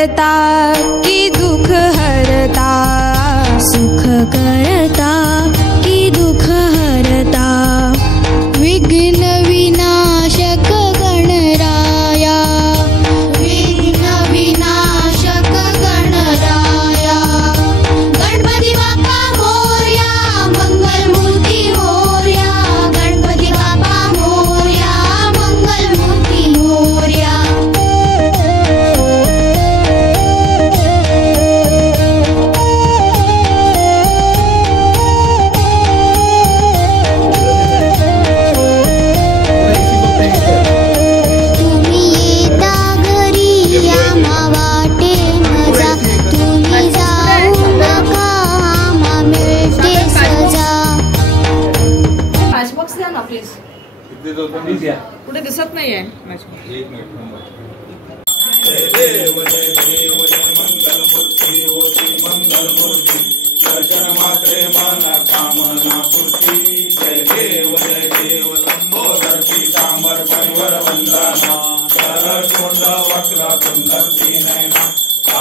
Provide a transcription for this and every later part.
करता की दुख हरता, सुख करता की दुख हरता, विघ्न विनाशक गणराया, विघ्न विनाशक गणराया, गणपती बाप्पा मोरया, मंगलमूर्ती मोरया, गणपती बाप्पा मोरया, मंगलमूर्ती मोरया। कुठे दिसत नाहीये। जय देव जय देव जय मंगल मूर्ती होती मंगल मूर्ती, दर्शन मात्रे मन कामना पूर्ती। जय देव लंबोदर पीतांबर परिवर वंदना, सरसोंड वक्र सुंदरती नयना,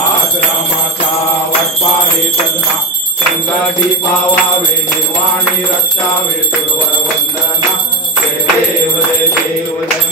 आज रामाचा वटपाहे सदना, संकटी पावावे निर्वाणी रक्षावे तुर्वर वंदना। जय देव जय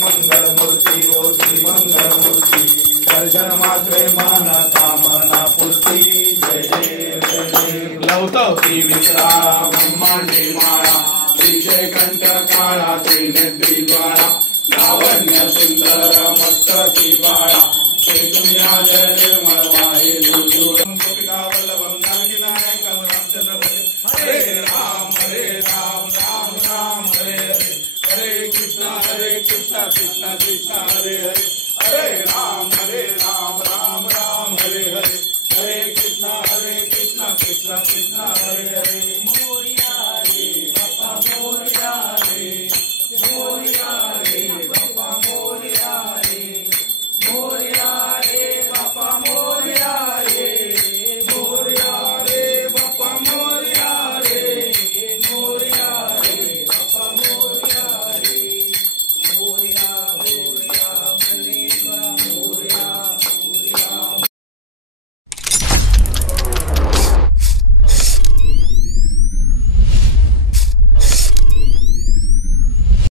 मंगल मूर्ती होती मंगल मूर्ती, दर्शन मात्रे मन कामना पूर्ती। जय देव लवतवती विश्राळा ब्रह्मांडी माळा, विषय कंठ काळा त्रिनेत्री ज्वाळा, लावण्य सुंदर मस्तकी बाळा, ते तुम्ही आले निर्मळ वाहे गोपिका वल्लभम जानकी नायकम रामचंद्र भजे। हरे राम राम राम हरे हरे, हरे कृष्णा कृष्णा कृष्णा हरे हरे, हरे राम राम राम हरे हरे, हरे कृष्णा कृष्णा कृष्णा